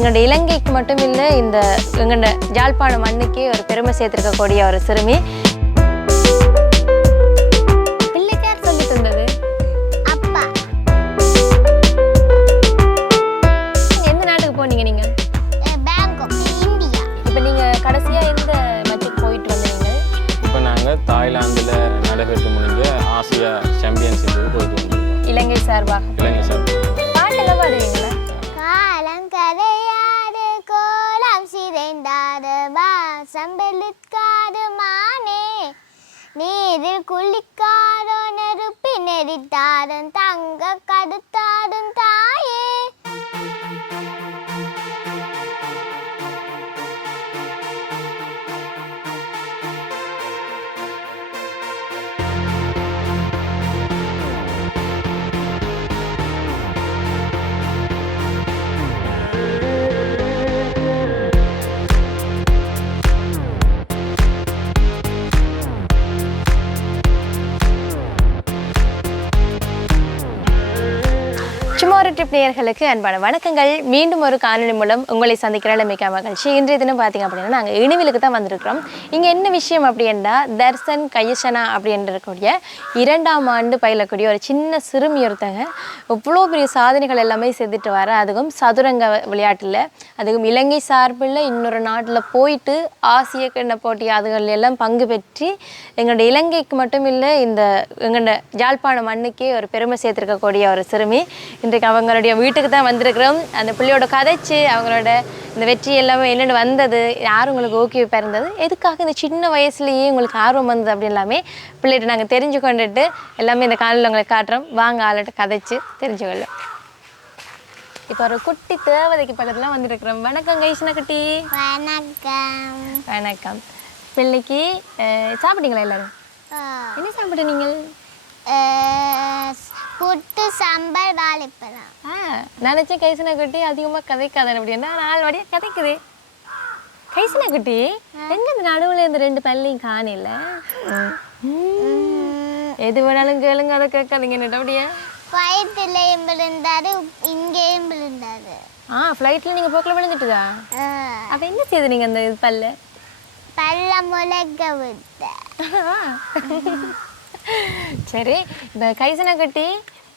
எங்களோட இலங்கைக்கு மட்டும் இல்லை இந்த எங்களோட ஜாழ்ப்பாண மண்ணுக்கே ஒரு பெருமை சேர்த்துருக்கக்கூடிய ஒரு சிறுமி. சும்மா நேயர்களுக்கு அன்பான வணக்கங்கள். மீண்டும் ஒரு காணொலி மூலம் உங்களை சந்திக்கிற மிக்க மகிழ்ச்சி. இன்றைய தினம் பார்த்தீங்க அப்படின்னா நாங்கள் இனிவிலுக்கு தான் வந்திருக்கிறோம். இங்கே என்ன விஷயம் அப்படின்னா தர்சன் கையசனா அப்படின்றக்கூடிய இரண்டாம் ஆண்டு பயிலக்கூடிய ஒரு சின்ன சிறுமி ஒருத்தங்க. இவ்வளோ பெரிய சாதனைகள் எல்லாமே செய்துட்டு வர அதுவும் சதுரங்க விளையாட்டில் அதுவும் இலங்கை சார்பில் இன்னொரு நாட்டில் போயிட்டு ஆசிய கிண்ண போட்டி அதுகள் எல்லாம் பங்கு பெற்று எங்களோட இலங்கைக்கு மட்டும் இல்லை இந்த எங்களோட ஜாழ்ப்பாண மண்ணுக்கே ஒரு பெருமை சேர்த்துருக்கக்கூடிய ஒரு சிறுமி. இன்றைக்கு அவங்களுடைய வீட்டுக்கு தான் வந்திருக்கிறோம். அந்த பிள்ளையோட கதைச்சு அவங்களோட இந்த வெற்றி எல்லாமே என்னென்னு வந்தது யார் உங்களுக்கு ஓகே இருந்தது? எதுக்காக இந்த சின்ன வயசுலேயே உங்களுக்கு ஆர்வம் வந்தது அப்படி எல்லாமே பிள்ளைகிட்ட நாங்கள் தெரிஞ்சு கொண்டுட்டு எல்லாமே இந்த காலையில் உங்களுக்கு காட்டுறோம். வாங்க ஆள்கிட்ட கதைச்சு தெரிஞ்சுக்கொள்ளும். இப்போ ஒரு குட்டி தேவதைக்கு பக்கத்தில் வந்திருக்கிறோம். வணக்கம் கைஷ்ணா குட்டி. வணக்கம். வணக்கம். பிள்ளைக்கு சாப்பிட்டீங்களா எல்லாரும்? என்ன சாப்பிட்டு நீங்கள்? புட்டு சாம்பார் வாழைப்பழம். ஆ நினச்ச கைசனை குட்டி அதிகமாக கதைக்காத அப்படின்னா நாலு வாடியா கதைக்குது? கைசனை குட்டி? எங்க இந்த நடுவில் இந்த ரெண்டு பல்லையும் காணல? எது வேணாலும் கேளுங்க அதை கேட்காதீங்க அப்படியே? வயிற்றுலையும் விழுந்தாரு இங்கேயும் விழுந்தாரு. ஆ ஃப்ளைட்டில் நீங்கள் போக்கில் விழுந்துட்டுதா? அப்போ என்ன செய்யுது நீங்கள் அந்த இது பல்ல? பல்ல முளைக்க விட்ட சரி இப்போ கைசனை குட்டி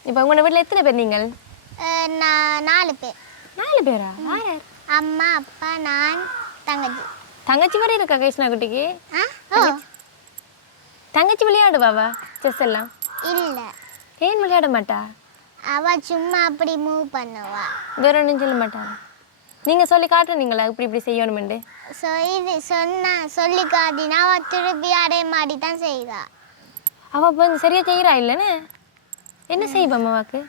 இப்போ உங்களோட வீட்டில் எத்தனை பேர் நீங்கள்? நான் நாலு பேர். நாலு பேரா? அம்மா அப்பா நான் தங்கச்சி. தங்கச்சி வரை இருக்கா கைசனா குட்டிக்கு? தங்கச்சி விளையாடுவாவா செஸ் எல்லாம்? இல்லை. ஏன் விளையாட மாட்டா? அவ சும்மா அப்படி மூவ் பண்ணுவா. வேற ஒன்றும் சொல்ல மாட்டாங்க நீங்கள் சொல்லி காட்டுறீங்களா இப்படி இப்படி செய்யணுமெண்டு ஸோ இது சொன்னா சொல்லி காட்டினா திருப்பி அதே மாதிரி தான் செய்வா. அவள் இப்போ சரியாக செய்கிறா இல்லைன்னு? என்ன செய்வா அம்மாவாக்கு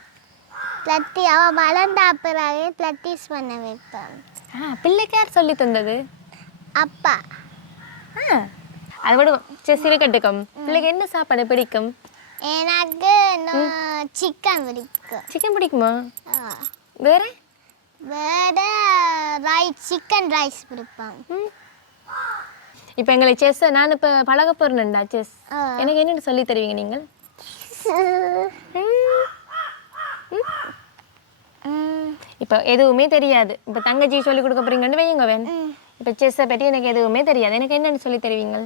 பிளட்டி அவ வளர்ந்தா பிறகு ப்ளட்டிஸ் பண்ண வைப்பேன் ஆ பிள்ளைக்கு யார் சொல்லி தந்தது? அப்பா. ஆ அதை விட செஸ் இருக்கட்டுக்கும் பிள்ளைக்கு என்ன சாப்பாடு பிடிக்கும்? எனக்கு சிக்கன் பிடிக்கும். சிக்கன் பிடிக்குமா. வேற? வேற ரைஸ் சிக்கன் ரைஸ் பிடிப்பேன். ம். இப்போ எங்களுக்கு செஸ்ஸை நான் இப்போ பழக போகிறேன்டா செஸ். எனக்கு என்னென்னு சொல்லி தருவீங்க நீங்கள்? இப்போ எதுவுமே தெரியாது. இப்போ தங்கச்சி சொல்லி கொடுக்க போறீங்கன்னு வையுங்க வேன். இப்போ செஸ்ஸை பற்றி எனக்கு எதுவுமே தெரியாது. எனக்கு என்னென்னு சொல்லி தருவீங்க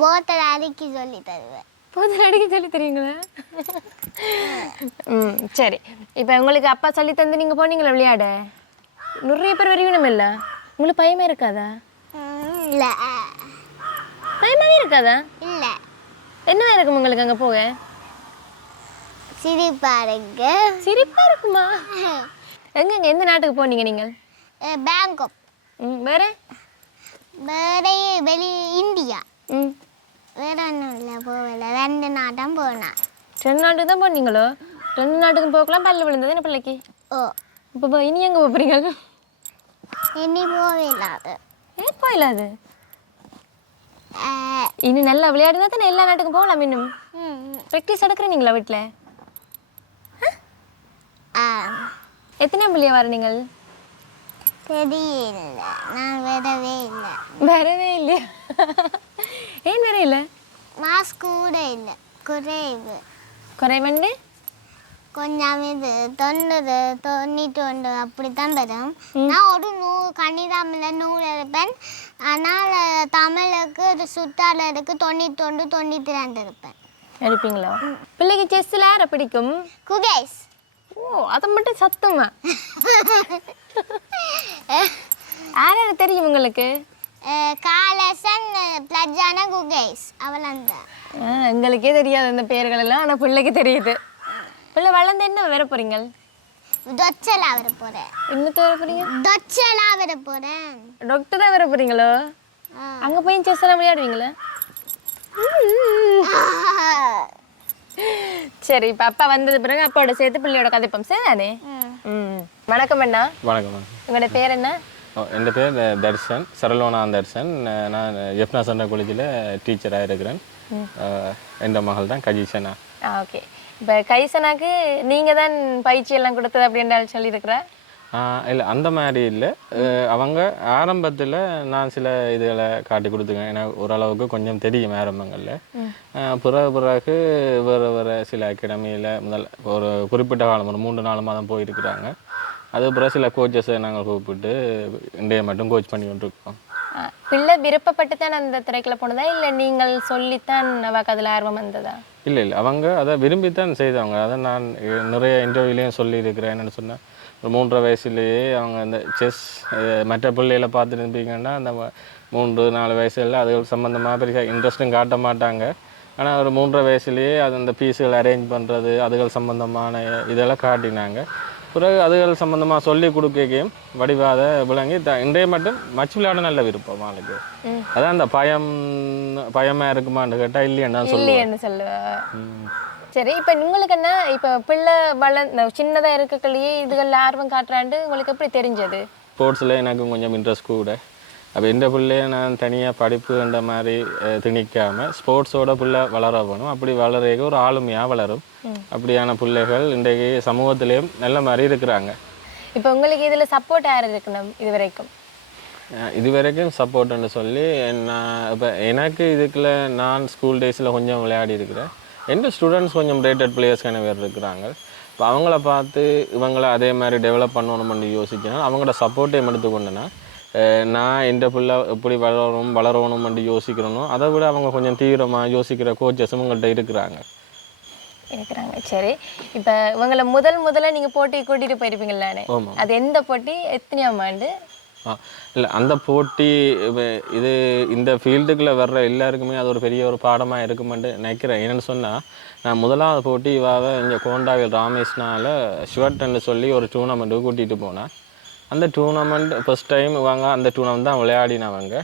போத்தல் அரிக்கி சொல்லி தருவேன். போது நடிக்க சொல்லி தருவீங்களா? ம் சரி. இப்போ உங்களுக்கு அப்பா சொல்லி தந்து நீங்கள் போனீங்களா விளையாட? நிறைய பேர் வருவீனும் இல்லை உங்களுக்கு பயமே இருக்காதா? இல்ல. பயமாவே இருக்காதா? இல்ல. என்ன இருக்கும் உங்களுக்கு அங்கே போக? சிரிப்பா இருக்கு. சிரிப்பா இருக்குமா? எங்கங்க எந்த நாட்டுக்கு போனீங்க நீங்கள் பேங்காக். ம் வேற? வேற வெளி இந்தியா. ம். வேற ஒன்றும் இல்லை போகல. ரெண்டு நாட்டம் போனேன். ரெண்டு நாட்டுக்கு தான் போனீங்களோ? ரெண்டு நாட்டுக்கும் போகலாம் பல்லு விழுந்தது என்ன பிள்ளைக்கு? ஓ. இப்போ இனி எங்கே போகிறீங்க இனி போவே இல்லாது. ஏன் போயிடாது இனி நல்லா விளையாடினா தானே எல்லா நாட்டுக்கும் போகலாம் இன்னும்? ப்ராக்டிஸ் எடுக்கிறீங்களா வீட்டில் எத்தனை பிள்ளைய வர நீங்கள்? தெரியல. நான் வரவே இல்லை. வரவே இல்லையா? ஏன் வர இல்லை? மாஸ்க் கூட இல்லை. குறைவு. குறைவண்டு கொஞ்சம் இது தொண்ணூறு தொண்ணூற்றி ஒன்று அப்படித்தான் வரும். நான் ஒரு நூறு கணிதமில் நூறு இருப்பேன் ஆனால் தமிழுக்கு ஒரு சுத்தாளருக்கு தொண்ணூற்றி ஒன்று தொண்ணூற்றி ரெண்டு இருப்பேன் எடுப்பீங்களா பிள்ளைக்கு செஸ்ஸில் யாரை பிடிக்கும்? குகேஷ். ஓ அதை மட்டும் சத்தமா யார் தெரியும் உங்களுக்கு? காலசன் பிளஜான குகேஷ். அவள் அந்த எங்களுக்கே தெரியாது அந்த பெயர்கள் எல்லாம் ஆனால் பிள்ளைக்கு தெரியுது. பிள்ளை வளர்ந்து என்ன வர போறீங்க தொச்சலா வர போகிறேன் என்னத்த வர போறீங்க? தொச்சலா வர போகிறேன் டாக்டர் தான் வர போறீங்களோ? அங்கே போய் செஸ் எல்லாம் விளையாடுவீங்களா? சரி இப்போ அப்பா வந்தது பிறகு அப்பாவோட சேர்த்து பிள்ளையோட கதைப்போம் சரிதானே? ம். வணக்கம் அண்ணா. வணக்கம் உங்களோட பேர் என்ன? என் பேர் தர்ஷன் சரலோனா தர்ஷன். நான் ஜெஃப்னா சண்டா காலேஜில் டீச்சராக இருக்கிறேன். என் மகள் தான் கஜிஷனா ஓகே இப்போ கைசனாக்கு நீங்கள் தான் பயிற்சி எல்லாம் கொடுத்தது அப்படின்றால் சொல்லியிருக்கிறா இல்லை அந்த மாதிரி இல்லை. அவங்க ஆரம்பத்தில் நான் சில இதுகளை காட்டி கொடுத்துருக்கேன் எனக்கு ஓரளவுக்கு கொஞ்சம் தெரியும் ஆரம்பங்களில். பிறகு பிறகு வேறு வேறு சில அகாடமியில் முதல் ஒரு குறிப்பிட்ட காலம் ஒரு மூன்று நாலு மாதம் போயிருக்கிறாங்க. அது பிறகு சில கோச்சஸை நாங்கள் கூப்பிட்டு இன்றைய மட்டும் கோச் பண்ணி கொண்டிருக்கோம். பிள்ளை விருப்பப்பட்டு தான் அந்த துறைக்குள்ள போனதா? இல்லை நீங்கள் சொல்லித்தான் அவக்கு அதில் ஆர்வம் வந்ததா? இல்லை இல்லை. அவங்க அதை விரும்பித்தான் செய்தவங்க. அதை நான் நிறைய இன்டர்வியூலையும் சொல்லியிருக்கிறேன் என்னென்னு சொன்னால் ஒரு மூன்றரை வயசுலேயே அவங்க அந்த செஸ் மற்ற பிள்ளைகளை பார்த்துருப்பீங்கன்னா அந்த மூன்று நாலு வயசுல அது சம்மந்தமாக பெரிய இன்ட்ரெஸ்ட்டும் காட்ட மாட்டாங்க. ஆனால் ஒரு மூன்றரை வயசுலேயே அது அந்த பீஸுகள் அரேஞ்ச் பண்ணுறது அதுகள் சம்மந்தமான இதெல்லாம் காட்டினாங்க. பிறகு அதுகள் சம்மந்தமாக சொல்லி கொடுக்கையும் வடிவாத விளங்கி த இன்றைய மட்டும் மச் விளையாட நல்ல விருப்பம் ஆளுக்கு. அதான் அந்த பயம் பயமாக இருக்குமான்னு கேட்டால் இல்லையான்னு சொல்லுவேன். சரி இப்போ உங்களுக்கு என்ன இப்போ பிள்ளை வள சின்னதாக இருக்கக்குள்ளேயே இதுகளில் ஆர்வம் காட்டுறாண்டு உங்களுக்கு எப்படி தெரிஞ்சது? ஸ்போர்ட்ஸில் எனக்கு கொஞ்சம் இன்ட்ரெஸ்ட் கூட. அப்போ இந்த பிள்ளைய நான் தனியாக படிப்புன்ற மாதிரி அஹ், திணிக்காம ஸ்போர்ட்ஸோட பிள்ளை வளர வேணும் அப்படி வளரக ஒரு ஆளுமையாக வளரும். அப்படியான பிள்ளைகள் இன்றைக்கு சமூகத்திலேயும் நல்ல மாதிரி இருக்கிறாங்க. இப்போ உங்களுக்கு இதில் சப்போர்ட் யார் இருக்கணும் இது வரைக்கும் இது வரைக்கும் சப்போர்ட்னு சொல்லி நான் இப்போ எனக்கு இதுக்குள்ள நான் ஸ்கூல் டேஸில் கொஞ்சம் விளையாடி இருக்கிறேன். எந்த ஸ்டூடெண்ட்ஸ் கொஞ்சம் ரேட்டட் பிளேயர்ஸ்க்கான பேர் இருக்கிறாங்க? இப்போ அவங்கள பார்த்து இவங்கள அதே மாதிரி டெவலப் பண்ணணும்னு யோசிக்கணும். அவங்களோட சப்போர்ட்டையும் எடுத்துக்கொண்டேன்னா நான் இந்த பிள்ளை எப்படி வளரணும் வளரணும்னு யோசிக்கிறனோ அதை விட அவங்க கொஞ்சம் தீவிரமாக யோசிக்கிற கோச்சஸும் உங்கள்கிட்ட இருக்கிறாங்க. இருக்கிறாங்க. சரி. இப்போ இவங்களை முதல் முதல்ல நீங்கள் போட்டி கூட்டிகிட்டு போயிருப்பீங்களானே அது எந்த போட்டி? எத்தனையாம் ஆண்டு? இல்லை அந்த போட்டி இது இந்த ஃபீல்டுக்குள்ளே வர்ற எல்லாருக்குமே அது ஒரு பெரிய ஒரு பாடமாக இருக்குமென்று நினைக்கிறேன். என்னென்னு சொன்னால் நான் முதலாவது போட்டி இவாவை இங்கே கோண்டாவில் ராமேஷ்னால ஷுவர்ட்னு சொல்லி ஒரு டூர்னமெண்ட்டுக்கு கூட்டிகிட்டு போனேன். அந்த டூர்னமெண்ட் ஃபர்ஸ்ட் டைம் இவங்க அந்த டூர்னமெண்ட் தான் விளையாடினவங்க.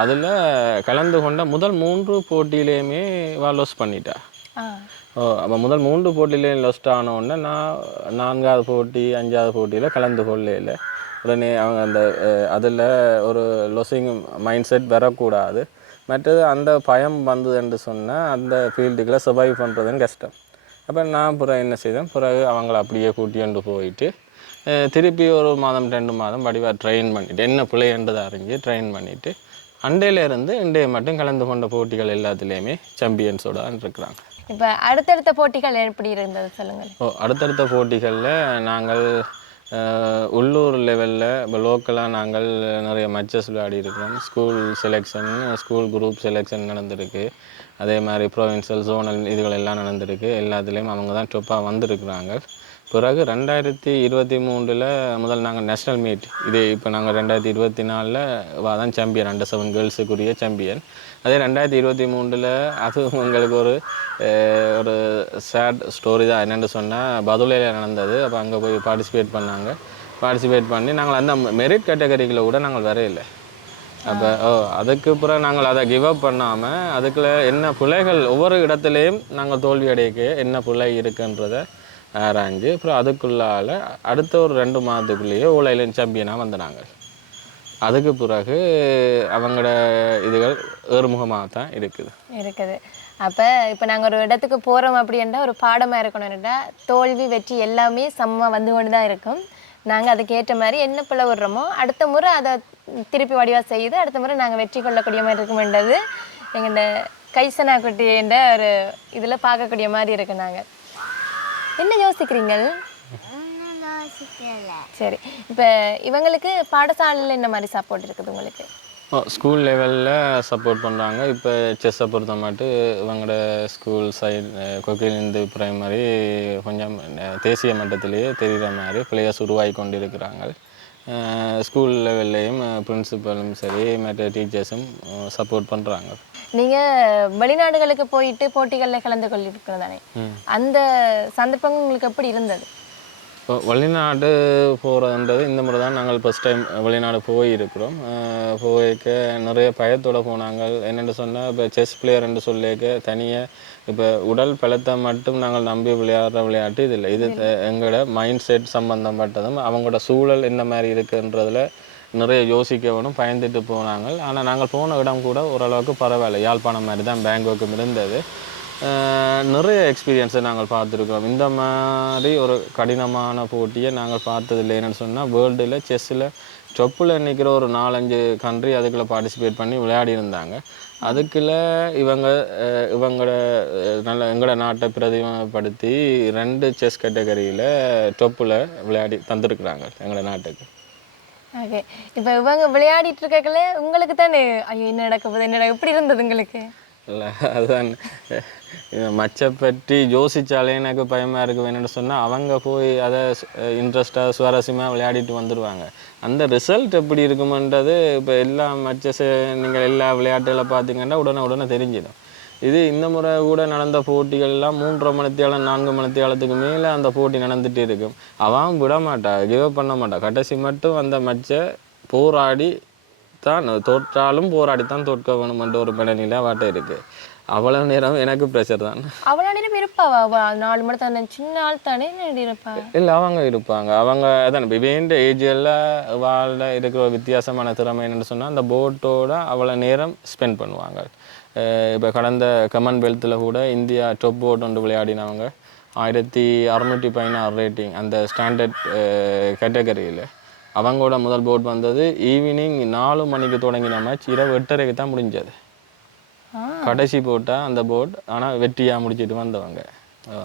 அதில் கலந்து கொண்ட முதல் மூன்று போட்டியிலையுமே இவா லொஸ் பண்ணிட்டா. ஓ அப்போ முதல் மூன்று போட்டியிலையும் லொஸ்ட் ஆன உடனே நான் நான்காவது போட்டி அஞ்சாவது போட்டியில் கலந்து கொள்ளையில் உடனே அவங்க அந்த அதில் ஒரு லொசிங் மைண்ட் செட் வரக்கூடாது. மற்றது அந்த பயம் வந்ததுன்னு சொன்னால் அந்த ஃபீல்டுக்குள்ள சர்வைவ் பண்ணுறதுன்னு கஷ்டம். அப்போ நான் பிறகு என்ன செய்தேன்? பிறகு அவங்கள அப்படியே கூட்டிகிட்டு போயிட்டு திருப்பி ஒரு மாதம் ரெண்டு மாதம் வடிவாக ட்ரெயின் பண்ணிவிட்டு என்ன பிள்ளைன்றதை அறிஞ்சு ட்ரெயின் பண்ணிவிட்டு அண்டையிலேருந்து இன்றைய மட்டும் கலந்து கொண்ட போட்டிகள் எல்லாத்துலேயுமே சாம்பியன்ஸோட இருக்கிறாங்க. இப்போ அடுத்தடுத்த போட்டிகள் எப்படி இருந்தது சொல்லுங்கள். ஓ அடுத்தடுத்த போட்டிகளில் நாங்கள் உள்ளூர் லெவலில் இப்போ லோக்கலாக நாங்கள் நிறைய மேட்சஸ் விளையாடி இருக்கிறோம். School selection school group selection நடந்திருக்கு. அதே மாதிரி ப்ரொவின்சியல் ஜோனல் இதுகள் எல்லாம் நடந்திருக்கு. எல்லாத்துலேயும் அவங்க தான் டொப்பாக வந்திருக்கிறாங்க. பிறகு ரெண்டாயிரத்தி இருபத்தி மூணில் முதல் நாங்கள் நேஷ்னல் மீட் இது இப்போ நாங்கள் ரெண்டாயிரத்தி இருபத்தி நாலில் அதான் தான் சாம்பியன் அண்டர் செவன் கேர்ள்ஸுக்குரிய சாம்பியன் அதே ரெண்டாயிரத்தி இருபத்தி மூணில் அது எங்களுக்கு ஒரு ஒரு சேட் ஸ்டோரி தான். என்னென்னு சொன்னால் பதுலையில் நடந்தது. அப்போ அங்கே போய் பார்ட்டிசிபேட் பண்ணாங்க. பார்ட்டிசிபேட் பண்ணி நாங்கள் அந்த மெரிட் கேட்டகரிக்குள்ள கூட நாங்கள் வரையில. அப்போ ஓ அதுக்கு பிறகு நாங்கள் அதை கிவ் அப் பண்ணாமல் அதுக்குள்ள என்ன பிள்ளைகள் ஒவ்வொரு இடத்துலையும் நாங்கள் தோல்வி அடையக்க என்ன பிள்ளை இருக்குன்றதை ஆராய்ஞ்சு அப்புறம் அதுக்குள்ளால அடுத்த ஒரு ரெண்டு மாதத்துக்குள்ளேயே ஓலையில சாம்பியனாக வந்தாங்க அதுக்கு பிறகு அவங்களோட இதுகள் ஏறுமுகமாக தான் இருக்குது. இருக்குது. அப்போ இப்போ நாங்கள் ஒரு இடத்துக்கு போகிறோம் அப்படின்னா ஒரு பாடமாக இருக்கணும்னா தோல்வி வெற்றி எல்லாமே சமமாக வந்து கொண்டு தான் இருக்கும். நாங்கள் அதுக்கேற்ற மாதிரி என்ன பிள்ளை விடுறோமோ அடுத்த முறை அதை திருப்பி வடிவாக செய்து அடுத்த முறை நாங்கள் வெற்றி கொள்ளக்கூடிய மாதிரி இருக்குமென்றது எங்களோட கைசனா குட்டின்ற ஒரு இதில் பார்க்கக்கூடிய மாதிரி இருக்கு நாங்கள் என்ன யோசிக்கிறீங்க ஒன்றும் யோசிக்கல. சரி இப்போ இவங்களுக்கு பாடசாலையில் என்ன மாதிரி சப்போர்ட் இருக்குது உங்களுக்கு? ஸ்கூல் லெவலில் சப்போர்ட் பண்ணுறாங்க இப்போ செஸ்ஸை பொறுத்த மட்டும் இவங்களோட ஸ்கூல் சைடு கொக்கிலிருந்து பிரைமரி கொஞ்சம் தேசிய மட்டத்திலேயே தெரிகிற மாதிரி பிளேயர்ஸ் உருவாகி கொண்டு இருக்கிறாங்க ஸ்கூல் லெவல்லையும் பிரின்சிபலும் சரி மற்ற டீச்சர்ஸும் சப்போர்ட் பண்ணுறாங்க நீங்கள் வெளிநாடுகளுக்கு போயிட்டு போட்டிகளில் கலந்து கொள்ளிருக்கிறது தானே அந்த சந்தர்ப்பம் உங்களுக்கு எப்படி இருந்தது? இப்போ வெளிநாடு போகிறதுன்றது இந்த முறை தான் நாங்கள் ஃபஸ்ட் டைம் வெளிநாடு போயிருக்கிறோம். போயிருக்க நிறைய பயத்தோட போனாங்க. என்னென்னு சொன்னால் இப்போ செஸ் பிளேயர்னு சொல்லியிருக்க தனியாக இப்போ உடல் பலத்தை மட்டும் நாங்கள் நம்பி விளையாடுற விளையாட்டு இது இல்லை. இது எங்களோட மைண்ட் செட் சம்பந்தப்பட்டதும் அவங்களோட சூழல் என்ன மாதிரி இருக்குன்றதுல நிறைய யோசிக்க வேணும் பயந்துட்டு போனாங்க. ஆனால் நாங்கள் போன இடம் கூட ஓரளவுக்கு பரவாயில்ல. யாழ்ப்பாணம் மாதிரி தான் பேங்காக்கும் இருந்தது. நிறைய எக்ஸ்பீரியன்ஸை நாங்கள் பார்த்துருக்கோம் இந்த மாதிரி ஒரு கடினமான போட்டியை நாங்கள் பார்த்தது இல்லைன்னு சொன்னால் வேர்ல்டில் செஸ்ஸில் சொப்பில் நிற்கிற ஒரு நாலஞ்சு கண்ட்ரி அதுக்குள்ளே பார்ட்டிசிபேட் பண்ணி விளையாடி இருந்தாங்க. அதுக்குள்ள இவங்க இவங்களோட நல்ல எங்களோட நாட்டை பிரதிமப்படுத்தி ரெண்டு செஸ் கேட்டகரியில் டொப்பில் விளையாடி தந்திருக்கிறாங்க எங்களோட நாட்டுக்கு. ஓகே. இப்போ இவங்க விளையாடிட்டு இருக்கல உங்களுக்கு தானே? ஐயோ என்ன நடக்க போகுது? என்ன எப்படி இருந்தது உங்களுக்கு? இல்லை அதுதான். மச்சை பற்றி ஜோசிச்சாலே எனக்கு பயமாக இருக்கு வேணும்னு சொன்னால் அவங்க போய் அதை இன்ட்ரெஸ்டாக சுவாரஸ்யமாக விளையாடிட்டு வந்துடுவாங்க அந்த ரிசல்ட் எப்படி இருக்குமென்றது இப்போ எல்லா மச்சஸ் நீங்கள் எல்லா விளையாட்டுகளை பார்த்தீங்கன்னா உடனே உடனே தெரிஞ்சிடும். இது இந்த முறை கூட நடந்த போட்டிகள்லாம் மூன்றரை மணித்தியாலம் நான்கு மணித்தியாலத்துக்கு மேலே அந்த போட்டி நடந்துட்டு இருக்கும். அவன் விட மாட்டா கிவ் பண்ண மாட்டா. கடைசி மட்டும் அந்த மச்சை போராடி தான் தோற்றாலும் போராடி தான் தோற்க வேணுமென்ற ஒரு மனநிலை வாட்ட இருக்கு. அவ்வளவு நேரம் எனக்கு ப்ரெஷர் தான். அவ்வளோ நேரம் இருப்பாவா நாலு மணி தானே சின்ன ஆள் தானே என்ன இருப்பா? இல்லை அவங்க இருப்பாங்க. அவங்க அதான் இப்போ வேண்ட ஏஜில் வாழ்ல இருக்கிற வித்தியாசமான திறமை என்னன்னு சொன்னால் அந்த போட்டோட அவ்வளோ நேரம் ஸ்பெண்ட் பண்ணுவாங்க. இப்போ கடந்த கமன்வெல்த்தில் கூட இந்தியா டொப் போட் ஒன்று விளையாடினவங்க. ஆயிரத்தி அறநூற்றி பதினாறு ரேட்டிங் அந்த ஸ்டாண்டர்ட் கேட்டகரியில் அவங்களோட முதல் போட் வந்தது ஈவினிங் நாலு மணிக்கு தொடங்கின மேட்ச் இரவு எட்டரைக்கு தான் முடிஞ்சது. கடைசி போட்டா அந்த போட் ஆனால் வெற்றியாக முடிச்சிட்டு வந்தவங்க.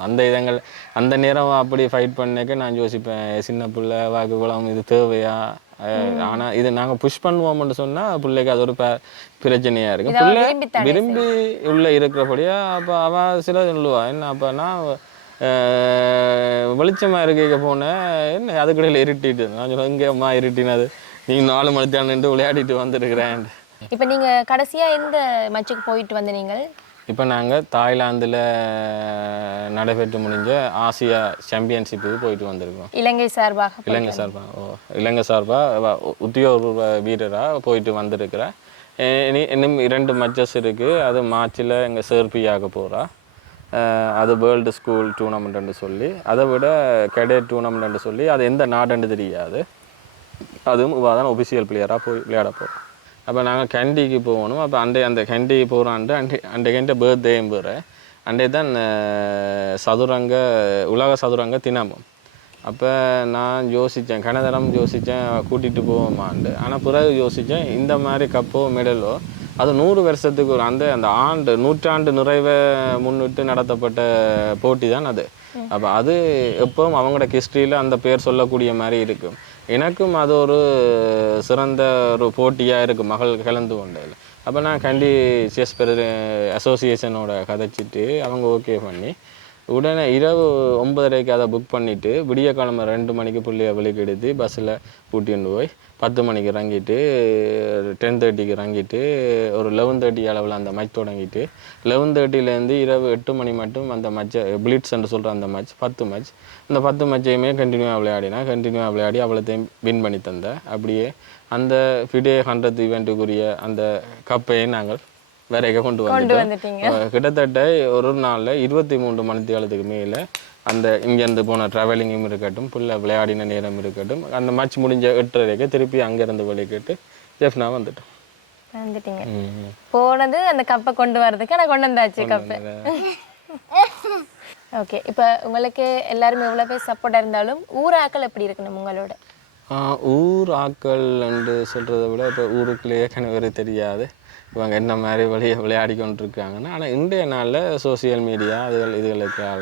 அந்த இதங்கள் அந்த நேரம் அப்படி ஃபைட் பண்ணக்க நான் யோசிப்பேன் சின்ன பிள்ளை வாக்கு குளம் இது தேவையா? ஆனா இது நாங்க புஷ் பண்ணுவோம்னு சொன்னா பிள்ளைக்கு அது ஒரு பிரச்சனையா இருக்கு இதை அவ பிள்ளை விரும்பி உள்ள இருக்கிறபடியா அப்ப அவ சில சொல்லுவா என்ன அப்பனா வெளிச்சமா இருக்க போனேன் என்ன அதுக்கடையில் இருட்டிட்டு நான் சொல்லுவேன் இங்கே அம்மா இருட்டினது நீ நாலு மணி நின்று விளையாடிட்டு வந்திருக்கிறேன். இப்போ நீங்க கடைசியா எந்த மேட்சுக்கு போயிட்டு வந்து நீங்கள்? இப்போ நாங்கள் தாய்லாந்தில் நடைபெற்று முடிஞ்ச ஆசியா சாம்பியன்ஷிப்புக்கு போயிட்டு வந்திருக்கோம். இலங்கை சார்பாக இலங்கை சார்பாக ஓ இலங்கை சார்பாக உத்தியோக வீரராக போயிட்டு வந்திருக்கிறேன் இனி இன்னும் இரண்டு மச்சஸ் இருக்குது அது மார்ச்சில் எங்கள் சேர்பியாக போகிறா அது வேர்ல்டு ஸ்கூல் டூர்னமெண்ட்னு சொல்லி அதை விட கெடேட் டூர்னமெண்ட்னு சொல்லி அது எந்த நாடுன்னு தெரியாது. அதுவும் இவ தான் ஒபிஷியல் பிளேயராக போய் விளையாட போகிறோம் அப்போ நாங்கள் கண்டிக்கு போகணும். அப்போ அண்டை அந்த கண்டி போகிறான்ட்டு அண்டை அண்டைக்கிட்ட பர்த்டேயும் போகிறேன் அண்டை தான் சதுரங்க உலக சதுரங்க தினமும். அப்போ நான் யோசித்தேன் கனதரம் யோசித்தேன் கூட்டிகிட்டு போவோமான்ட்டு. ஆனால் பிறகு யோசித்தேன் இந்த மாதிரி கப்போ மெடலோ அது நூறு வருஷத்துக்கு ஒரு அந்த அந்த ஆண்டு நூற்றாண்டு நிறைவை முன்னிட்டு நடத்தப்பட்ட போட்டி தான் அது. அப்போ அது எப்பவும் அவங்களோட ஹிஸ்ட்ரியில் அந்த பேர் சொல்லக்கூடிய மாதிரி இருக்கும். எனக்கும் அது ஒரு சிறந்த ஒரு போட்டியாக இருக்குது மகள் கலந்து கொண்டதில். அப்போ நான் கண்டி செஸ் பெரு அசோசியேஷனோட கதைச்சிட்டு அவங்க ஓகே பண்ணி உடனே இரவு ஒன்பதரைக்கு அதை புக் பண்ணிவிட்டு விடிய கிழமை ரெண்டு மணிக்கு புள்ளியை வெளிக்கு எடுத்து பஸ்ஸில் கூட்டிகிட்டு போய் பத்து மணிக்கு இறங்கிட்டு டென் தேர்ட்டிக்கு இறங்கிட்டு ஒரு லெவன் தேர்ட்டி அளவில் அந்த மேட்ச் தொடங்கிட்டு லெவன் தேர்ட்டிலேருந்து இரவு எட்டு மணி மட்டும் அந்த மேட்சை பிளிட்ஸ்ன்னு சொல்கிற அந்த மேட்ச் பத்து மேட்ச் இந்த பத்து மேட்சையுமே கண்டினியூவாக விளையாடினா கண்டினியூவாக விளையாடி அவ்வளோத்தையும் வின் பண்ணி தந்தேன் அப்படியே அந்த ஃபிடே ஹண்ட்ரட் ஈவெண்ட்டுக்குரிய அந்த கப்பையை நாங்கள் வேற எங்கே கொண்டு வந்துட்டோம். கிட்டத்தட்ட ஒரு நாளில் இருபத்தி மூன்று மணித்தியாலத்துக்கு மேலே அந்த இங்கேருந்து போன ட்ராவலிங்கும் இருக்கட்டும் புள்ள விளையாடின நேரம் இருக்கட்டும் அந்த மேட்ச் முடிஞ்ச எட்டரைக்கு திருப்பி அங்கேருந்து வெளிக்கிட்டு ஜெஃப்னா வந்துட்டோம். வந்துட்டீங்க. போனது அந்த கப்பை கொண்டு வரதுக்கு நான் கொண்டு வந்தாச்சு கப்பை ஓகே. இப்போ உங்களுக்கு எல்லாரும் எவ்வளோ பேர் சப்போர்ட்டாக இருந்தாலும் ஊர் ஆக்கள் எப்படி இருக்கணும் உங்களோட? ஊர் ஆக்கள் என்று சொல்கிறத விட இப்போ ஊருக்குள்ளேயே கணவர் தெரியாது. இவங்க என்ன மாதிரி வெளியே விளையாடி கொண்டிருக்காங்கன்னா. ஆனால் இன்றைய நாளில் சோசியல் மீடியா அதுகள் இதுகளுக்கால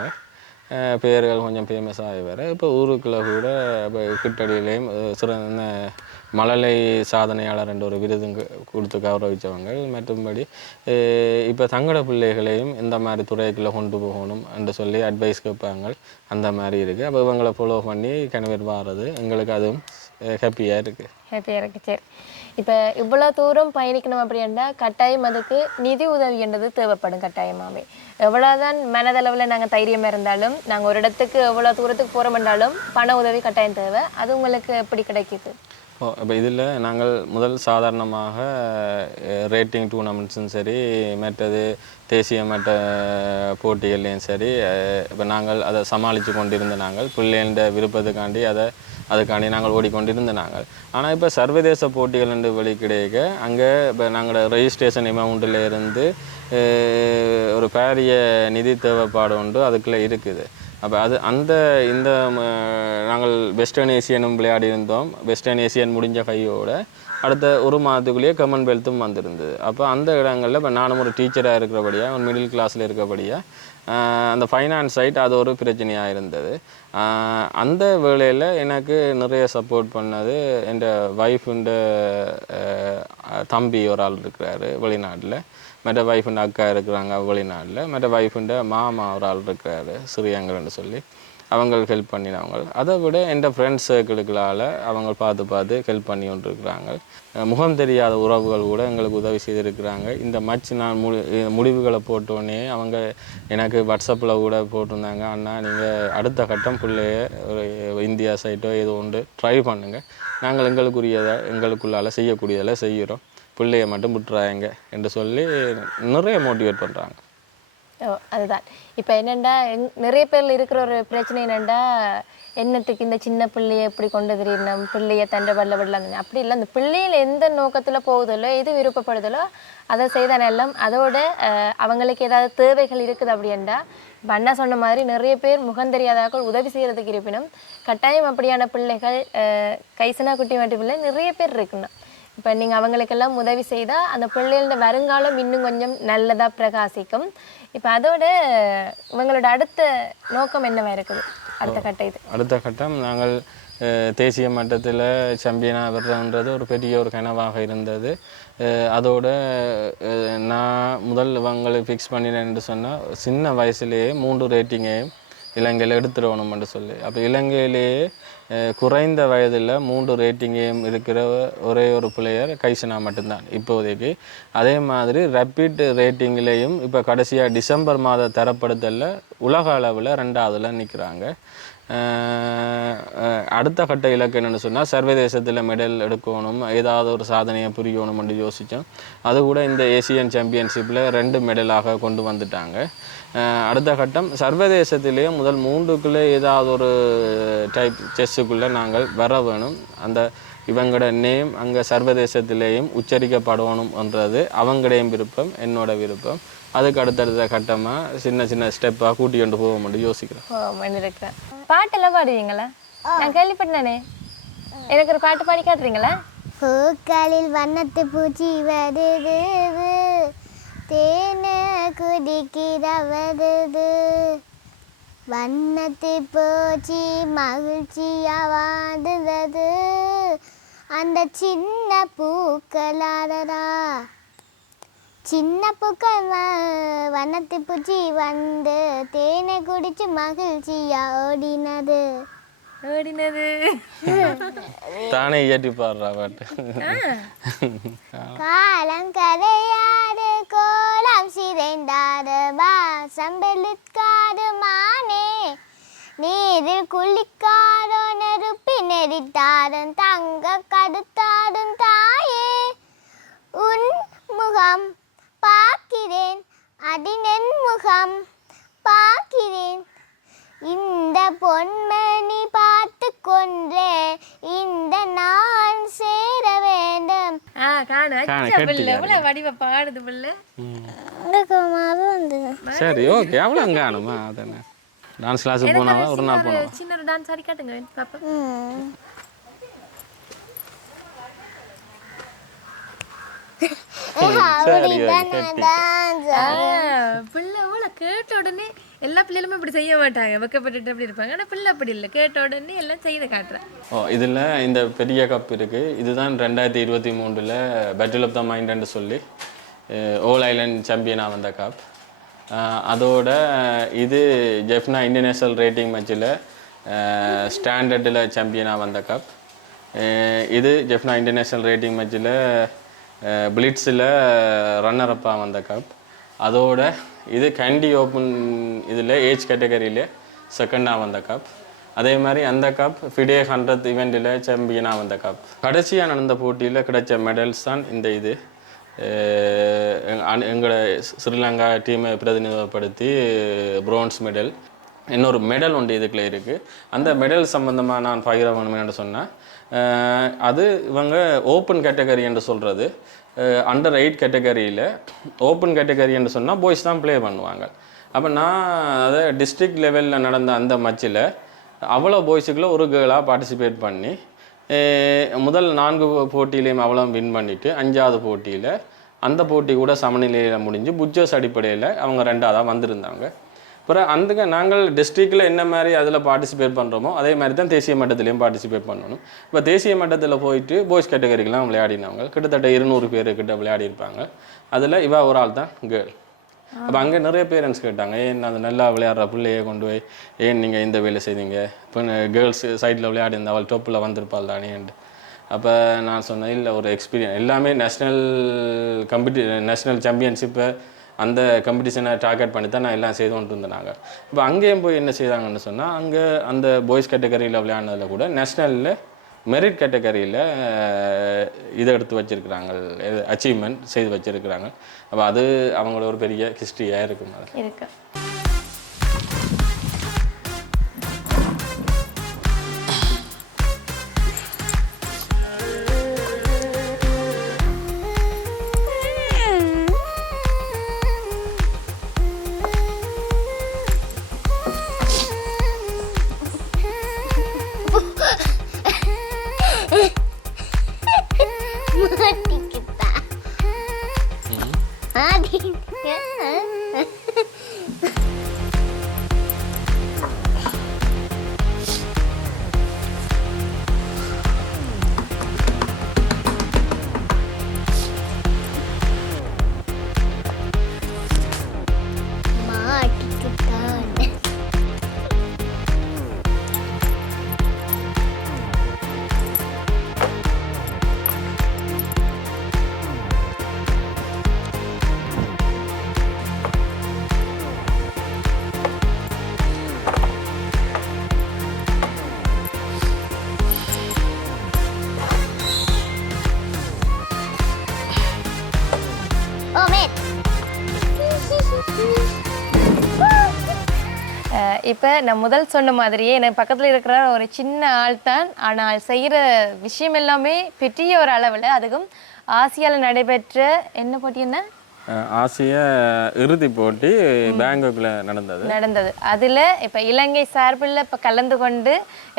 பேர்கள் பெயர்கள் கொஞ்சம் ஃபேமஸ் ஆகி வர இப்போ ஊருக்குள்ளே கூட இப்போ கிட்டடியிலையும் சிறந்த மழலை சாதனையாளர் என்ற ஒரு விருது கொடுத்து கௌரவித்தவங்க மற்றும்படி இப்போ தங்கட பிள்ளைகளையும் இந்த மாதிரி துறைக்குள்ளே கொண்டு போகணும் என்று சொல்லி அட்வைஸ் கேட்பாங்க. அந்த மாதிரி இருக்குது அப்போ இவங்களை ஃபாலோ பண்ணி கணவர் வாரது. எங்களுக்கு அதுவும் ஹாப்பியாக இருக்குது ஹாப்பியாக இருக்குது சரி. இப்போ இவ்வளோ தூரம் பயணிக்கணும் அப்படின்னா கட்டாயம் அதுக்கு நிதி உதவி என்றது தேவைப்படும் கட்டாயமாகவே எவ்வளோதான் மனதளவில் நாங்கள் தைரியமாக இருந்தாலும் நாங்கள் ஒரு இடத்துக்கு எவ்வளோ தூரத்துக்கு போகிறோம்னாலும் பண உதவி கட்டாயம் தேவை. அது உங்களுக்கு எப்படி கிடைக்குது? இப்போ இதில் நாங்கள் முதல் சாதாரணமாக ரேட்டிங் டூர்னமெண்ட்ஸும் சரி மற்றது தேசிய மட்ட போட்டிகள்லையும் சரி இப்போ நாங்கள் அதை சமாளித்து கொண்டிருந்த நாங்கள் பிள்ளைகள விருப்பத்துக்காண்டி அதை அதுக்காண்டி நாங்கள் ஓடிக்கொண்டிருந்த நாங்கள். ஆனால் இப்போ சர்வதேச போட்டிகள் என்று வெளி கிடைக்க அங்கே இப்போ நாங்கள் ரெஜிஸ்ட்ரேஷன் அமௌண்ட்டில் இருந்து ஒரு பாரிய நிதி தேவைப்பாடு உண்டு அதுக்குள்ளே இருக்குது. அப்போ அது அந்த இந்த நாங்கள் வெஸ்டர்ன் ஏசியனும் விளையாடி இருந்தோம் வெஸ்டர்ன் ஏசியன் முடிஞ்ச கையோட அடுத்த ஒரு மாதத்துக்குள்ளேயே கமன்வெல்த்தும் வந்திருந்தது. அப்போ அந்த இடங்களில் இப்போ நானும் ஒரு டீச்சராக இருக்கிறபடியாக ஒரு மிடில் கிளாஸில் இருக்கிறபடியாக அந்த ஃபைனான்ஸ் சைட் அது ஒரு பிரச்சனையாக இருந்தது. அந்த வேளையில் எனக்கு நிறைய சப்போர்ட் பண்ணது என் ஒய்ஃபுண்ட தம்பி ஒரு ஆள் இருக்கிறாரு வெளிநாட்டில். மற்ற வைஃபுண்ட அக்கா இருக்கிறாங்க வெளிநாட்டில் மற்ற வைஃபுண்ட மாமா ஒரு ஆள் இருக்கிறாரு சிறியங்கள்னு சொல்லி. அவங்க ஹெல்ப் பண்ணினவங்க. அதை விட என் ஃப்ரெண்ட்ஸ் சர்க்கிளுகளால் அவங்க பார்த்து பார்த்து ஹெல்ப் பண்ணி கொண்டிருக்கிறாங்க. முகம் தெரியாத உறவுகள் கூட எங்களுக்கு உதவி செய்திருக்கிறாங்க. இந்த மச் நான் முடி முடிவுகளை போட்டோடனே அவங்க எனக்கு வாட்ஸ்அப்பில் கூட போட்டிருந்தாங்க அண்ணா நீங்கள் அடுத்த கட்டம் பிள்ளைய ஒரு இந்தியா சைட்டோ ஏதோ ஒன்று ட்ரை பண்ணுங்கள் நாங்கள் எங்களுக்குரியதை எங்களுக்குள்ளால் செய்யக்கூடியதெல்லாம் செய்கிறோம். பிள்ளைய மட்டும் விட்டுறாங்க என்று சொல்லி நிறைய மோட்டிவேட் பண்ணுறாங்க ஓ அதுதான். இப்போ என்னென்னா எங்- நிறைய பேரில் இருக்கிற ஒரு பிரச்சனை என்னென்னா என்னத்துக்கு இந்த சின்ன பிள்ளைய எப்படி கொண்டு திரியணும் பிள்ளைய தண்டை பல்ல விடலாம் அப்படி இல்லை அந்த பிள்ளைகள் எந்த நோக்கத்தில் போகுதலோ எது விருப்பப்படுதலோ அதை செய்தான் எல்லாம் அதோட அவங்களுக்கு ஏதாவது தேவைகள் இருக்குது அப்படின்டா இப்போ அண்ணா சொன்ன மாதிரி நிறைய பேர் முகம் தெரியாதாக்கள் உதவி செய்கிறதுக்கு இருப்பினும் கட்டாயம் அப்படியான பிள்ளைகள் கைசனா குட்டி மாட்டி பிள்ளை நிறைய பேர் இருக்கணும். இப்போ நீங்கள் அவங்களுக்கெல்லாம் உதவி செய்தால் அந்த பிள்ளைகளோட வருங்காலம் இன்னும் கொஞ்சம் நல்லதாக பிரகாசிக்கும். இப்போ அதோட இவங்களோட அடுத்த நோக்கம் என்னவா இருக்குது? அடுத்த கட்ட இது. அடுத்த கட்டம் நாங்கள் தேசிய மட்டத்தில் சாம்பியனாக வர்றதுன்றது ஒரு பெரிய ஒரு கனவாக இருந்தது. அதோட நான் முதல் இவங்களை ஃபிக்ஸ் பண்ணினேன்னு சொன்னால் சின்ன வயசுலேயே மூன்று ரேட்டிங்கையும் இலங்கையில் எடுத்துடணும்னு சொல்லி. அப்போ இலங்கையிலேயே குறைந்த வயதில் மூன்று ரேட்டிங்கையும் இருக்கிற ஒரே ஒரு பிளேயர் கைசனா மட்டும்தான் இப்போதைக்கு. அதே மாதிரி ரப்பிட் ரேட்டிங்லேயும் இப்போ கடைசியாக டிசம்பர் மாத தரப்படுத்தலில் உலக அளவில் ரெண்டாவதில் நிற்கிறாங்க அடுத்த கட்ட இலக்கு என்னென்னு சொன்னால் சர்வதேசத்தில் மெடல் எடுக்கணும் ஏதாவது ஒரு சாதனையை புரியணும்னு யோசித்தோம் அது கூட இந்த ஏசியன் சாம்பியன்ஷிப்பில் ரெண்டு மெடலாக கொண்டு வந்துட்டாங்க. அடுத்த கட்டம் சர்வதேசத்திலேயே முதல் மூன்றுக்குள்ளே ஏதாவது ஒரு டைப் செஸ்ஸுக்குள்ளே நாங்கள் வர வேணும். அந்த இவங்களோட நேம் அங்கே சர்வதேசத்திலேயும் உச்சரிக்கப்படணும்ன்றது அவங்களையும் விருப்பம் என்னோட விருப்பம். அதுக்கு அடுத்தடுத்த கட்டமாக சின்ன சின்ன ஸ்டெப்பாக கூட்டி கொண்டு போக முடியும் யோசிக்கிறேன் பாட்டெல்லாம் பாடுவீங்களா? நான் கேள்விப்பட்டேனே. எனக்கு ஒரு பாட்டு பாடி காட்டுறீங்களா? பூக்களில் வண்ணத்து பூச்சி வருது. தேனை குடிக்கிற வருது வண்ணத்து பூச்சி மகிழ்ச்சியா வாழ்ந்தது அந்த சின்ன பூக்களாரடா சின்ன பூக்கள் வ- வண்ணத்து பூச்சி வந்து தேனை குடிச்சு மகிழ்ச்சியா ஓடினது. ஓடினது. தானே இயற்றி பாடுறா பாட்டு. காலம் கரையாடு கோலம் சிதைந்தாடு வாசம் வெளுக்காடு மானே. நீரில் குளிக்காரோ நெருப்பி நெறித்தாடும் தங்க கடுத்தாடும் தாயே. உன் முகம் அடினென் முகம் பார்க்கிறேன். இந்த பொன்மணி பார்த்து கொன்றே இந்த நான் சேர வேண்டும். ஆ காணு அச்சா பிள்ளை. வடிவ பாடுது பிள்ளை? வந்து. சரி ஓகே அவ்வளோ அங்கே ஆனுமா அதானே டான்ஸ் கிளாஸுக்கு போனவா ஒரு நாள் போனவா? சின்ன ஒரு டான்ஸ் ஆடி காட்டுங்க பாப்பா சரி ஓகே கெட்டி ஆ, பிள்ளை கேட்ட உடனே எல்லா பிள்ளைகளுமே இப்படி செய்ய மாட்டாங்க. வெக்கப்பட்டுட்டு அப்படி இருப்பாங்க? ஆனால் பிள்ளை அப்படி இல்லை. கேட்ட உடனே எல்லாம் செய்து காட்டுறேன். ஓ இதில் இந்த பெரிய கப் இருக்குது இதுதான் ரெண்டாயிரத்தி இருபத்தி மூணில் பேட்டில் ஆஃப் த மைண்டுன்னு சொல்லி ஓல் ஐலண்ட் சாம்பியனாக வந்த கப் அதோட இது ஜெஃப்னா இன்டர்நேஷ்னல் ரேட்டிங் மேட்சில் ஸ்டாண்டர்டில் சாம்பியனாக வந்த கப் இது ஜெஃப்னா இன்டர்நேஷ்னல் ரேட்டிங் மேட்சில் பிளிட்ஸில் ரன்னர் அப்பாக வந்த கப் அதோட இது கேண்டி ஓப்பன் இதில் ஏஜ் கேட்டகரியில் செகண்டாக வந்த கப் அதே மாதிரி அந்த கப் ஃபிடே ஹண்ட்ரட் இவெண்ட்டில் சாம்பியனாக வந்த கப் கடைசியாக நடந்த போட்டியில் கிடைச்ச மெடல்ஸ் தான் இந்த இது. எங்களோட ஸ்ரீலங்கா டீமை பிரதிநிதிப்படுத்தி ப்ரோன்ஸ் மெடல் இன்னொரு மெடல் ஒன்று இதுக்குள்ளே இருக்குது அந்த மெடல் சம்மந்தமாக நான் பகிர வேணும் சொன்னேன் சொன்னால் அது இவங்க ஓப்பன் கேட்டகரி என்று சொல்கிறது அண்டர் எயிட் கேட்டகரியில் ஓப்பன் கேட்டகரி என்று சொன்னால் பாய்ஸ் தான் ப்ளே பண்ணுவாங்க. அப்போ நான் அதை டிஸ்ட்ரிக்ட் லெவலில் நடந்த அந்த மச்சில் அவ்வளோ பாய்ஸுக்குள்ள ஒரு கேர்ளாக பார்ட்டிசிபேட் பண்ணி முதல் நான்கு போட்டியிலையும் அவ்வளோ வின் பண்ணிவிட்டு அஞ்சாவது போட்டியில் அந்த போட்டி கூட சமநிலையில் முடிஞ்சு புட்ஜஸ் அடிப்படையில் அவங்க ரெண்டாவதாக வந்திருந்தாங்க. அப்புறம் அந்த நாங்கள் டிஸ்ட்ரிக்டில் என்ன மாதிரி அதில் பார்ட்டிசிபேட் பண்ணுறோமோ அதே மாதிரி தான் தேசிய மட்டத்துலேயும் பார்ட்டிசிபேட் பண்ணணும். இப்போ தேசிய மட்டத்தில் போயிட்டு பாய்ஸ் கேட்டகரிக்கெலாம் விளையாடினவங்க கிட்டத்தட்ட இருநூறு பேர் விளையாடிருப்பாங்க அதில் இவா ஒரு ஆள் தான் கேர்ள் அப்போ அங்கே நிறைய பேரண்ட்ஸ் கேட்டாங்க ஏன் அது நல்லா விளையாடுற பிள்ளையை கொண்டு போய் ஏன் நீங்கள் இந்த வேலை செய்தீங்க? இப்போ கேர்ள்ஸ் சைடில் விளையாடி இருந்தால் அவள் டோப்பில் வந்திருப்பாள் தானேன்ட்டு அப்போ நான் சொன்னேன் இல்லை ஒரு எக்ஸ்பீரியன்ஸ் எல்லாமே நேஷ்னல் கம்பெட்டி நேஷ்னல் சாம்பியன்ஷிப்பை அந்த காம்படிஷனை டார்கெட் பண்ணி தான் நான் எல்லாம் செய்து கொண்டு இருந்தேனாங்க இப்போ அங்கேயும் போய் என்ன செய்தாங்கன்னு சொன்னால் அங்கே அந்த பாய்ஸ் கேட்டகரியில் விளையாடினதில் கூட நேஷ்னலில் மெரிட் கேட்டகரியில் இதை எடுத்து வச்சிருக்கிறாங்க. அச்சீவ்மெண்ட் செய்து வச்சுருக்கிறாங்க. அப்போ அது அவங்களோட ஒரு பெரிய ஹிஸ்ட்ரியாக இருக்கும் அது. இப்போ நான் முதல் சொன்ன மாதிரியே எனக்கு பக்கத்தில் இருக்கிற ஒரு சின்ன ஆள் தான் ஆனால் செய்கிற விஷயம் எல்லாமே பெரிய ஒரு அளவில். அதுக்கும் ஆசியாவில் நடைபெற்ற என்ன போட்டி என்ன ஆசிய இறுதி போட்டி பேங்காக்ல நடந்தது. நடந்தது. அதில் இப்போ இலங்கை சார்பில் இப்போ கலந்து கொண்டு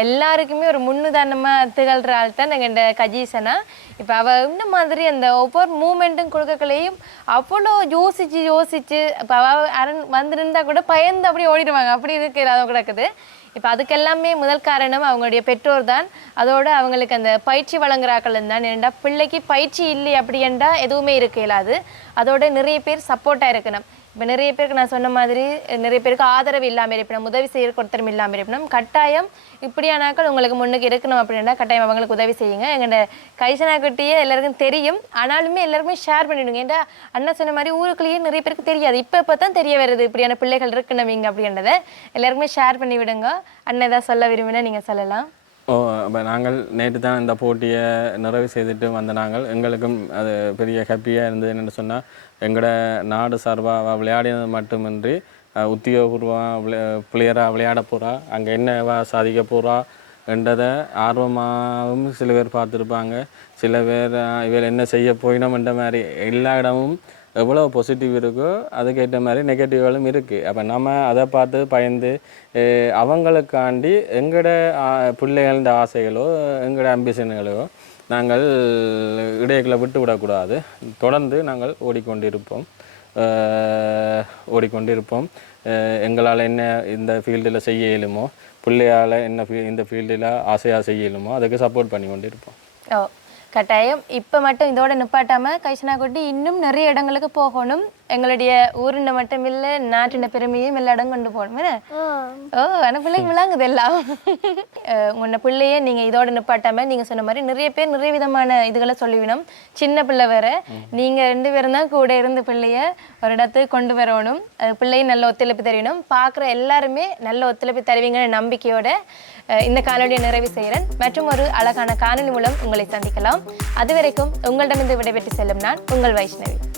எல்லாருக்குமே ஒரு முன்னுதாரணமாக திகழ்கிற ஆள் தான் எங்கள் கஜீசனா இப்போ அவள் இந்த மாதிரி அந்த ஒவ்வொரு மூமெண்ட்டும் கொடுக்கக்களையும் அவ்வளோ யோசிச்சு யோசிச்சு இப்போ அவள் அரண் வந்திருந்தா கூட பயந்து அப்படியே ஓடிடுவாங்க. அப்படி இருக்கு இல்லாத கிடக்குது இப்போ அதுக்கெல்லாமே முதல் காரணம் அவங்களுடைய பெற்றோர் தான் அதோடு அவங்களுக்கு அந்த பயிற்சி வழங்குறாக்கள் தான் ஏன்டா பிள்ளைக்கு பயிற்சி இல்லை அப்படி என்றால் எதுவுமே இருக்க இயலாது. அதோட நிறைய பேர் சப்போர்ட்டாக இருக்கணும். இப்போ நிறைய பேருக்கு நான் சொன்ன மாதிரி நிறைய பேருக்கு ஆதரவு இல்லாமல் இருப்பினும் உதவி செய்ய ஒருத்தரும் இல்லாமல் இருப்பினும் கட்டாயம் இப்படியானாக்கள் உங்களுக்கு முன்னுக்கு இருக்கணும் அப்படின்னா கட்டாயம் அவங்களுக்கு உதவி செய்யுங்க. எங்கள்ட கைசனாக்கிட்டேயே எல்லாருக்கும் தெரியும். ஆனாலுமே எல்லாருமே ஷேர் பண்ணிவிடுங்க ஏன்டா அண்ணா சொன்ன மாதிரி ஊருக்குள்ளேயே நிறைய பேருக்கு தெரியாது. இப்போ இப்போ தான் தெரிய வருது இப்படியான பிள்ளைகள் இருக்கணும் இங்கே அப்படின்றத. எல்லாருக்குமே ஷேர் பண்ணி விடுங்க. அண்ணன் ஏதாவது சொல்ல விரும்பினா நீங்கள் சொல்லலாம். ஓ இப்போ நாங்கள் நேற்று தான் இந்த போட்டியை நிறைவு செய்துட்டு வந்த நாங்கள். எங்களுக்கும் அது பெரிய ஹாப்பியாக இருந்தது என்னென்னு சொன்னால் எங்களோட நாடு சார்பாக விளையாடினது மட்டுமின்றி உத்தியோகபூர்வமாக விளையா பிளேயராக விளையாட போகிறா அங்கே என்னவா சாதிக்க போகிறா என்றதை ஆர்வமாகவும் சில பேர் பார்த்துருப்பாங்க. சில பேர் இவள் என்ன செய்ய போயினோம்ன்ற மாதிரி எல்லா இடமும் எவ்வளோ பாசிட்டிவ் இருக்கோ அதுக்கேற்ற மாதிரி நெகட்டிவ்களும் இருக்குது அப்போ நம்ம அதை பார்த்து பயந்து அவங்களுக்காண்டி எங்களோட பிள்ளைகளோட ஆசைகளோ எங்களோட அம்பிஷன்களோ நாங்கள் இடையக்களை விட்டு விடக்கூடாது. தொடர்ந்து நாங்கள் ஓடிக்கொண்டிருப்போம். ஓடிக்கொண்டிருப்போம். எங்களால் என்ன இந்த ஃபீல்டில் செய்ய இயலுமோ பிள்ளையால் என்ன ஃபீ இந்த ஃபீல்டில் ஆசையாக செய்ய இயலுமோ அதுக்கு சப்போர்ட் பண்ணி கொண்டு இருப்போம் கட்டாயம். இப்போ மட்டும் இதோட நிப்பாட்டாம கைசனா கொட்டி இன்னும் நிறைய இடங்களுக்கு போகணும். எங்களுடைய ஊரின் மட்டும் இல்லை நாட்டின பெருமையும் எல்லா இடம் கொண்டு போகணும். என்ன? ஓ ஆனால் பிள்ளைங்க விளாங்குது எல்லாம். உன்னை பிள்ளைய நீங்கள் இதோட நிப்பாட்டாம நீங்கள் சொன்ன மாதிரி நிறைய பேர் நிறைய விதமான இதுகளை சொல்லிவிடும். சின்ன பிள்ளை வேற. நீங்கள் ரெண்டு பேரும் தான் கூட இருந்து பிள்ளைய ஒரு இடத்துக்கு கொண்டு வரணும். பிள்ளையும் நல்ல ஒத்துழைப்பு தரணும். பார்க்குற எல்லாருமே நல்ல ஒத்துழைப்பு தருவீங்கன்னு நம்பிக்கையோட இந்த காணொலியை நிறைவு செய்கிறேன். மற்றும் ஒரு அழகான காணொலி மூலம் உங்களை சந்திக்கலாம். அது வரைக்கும் உங்களிடமிருந்து விடைபெற்று செல்லும் நான் உங்கள் வைஷ்ணவி.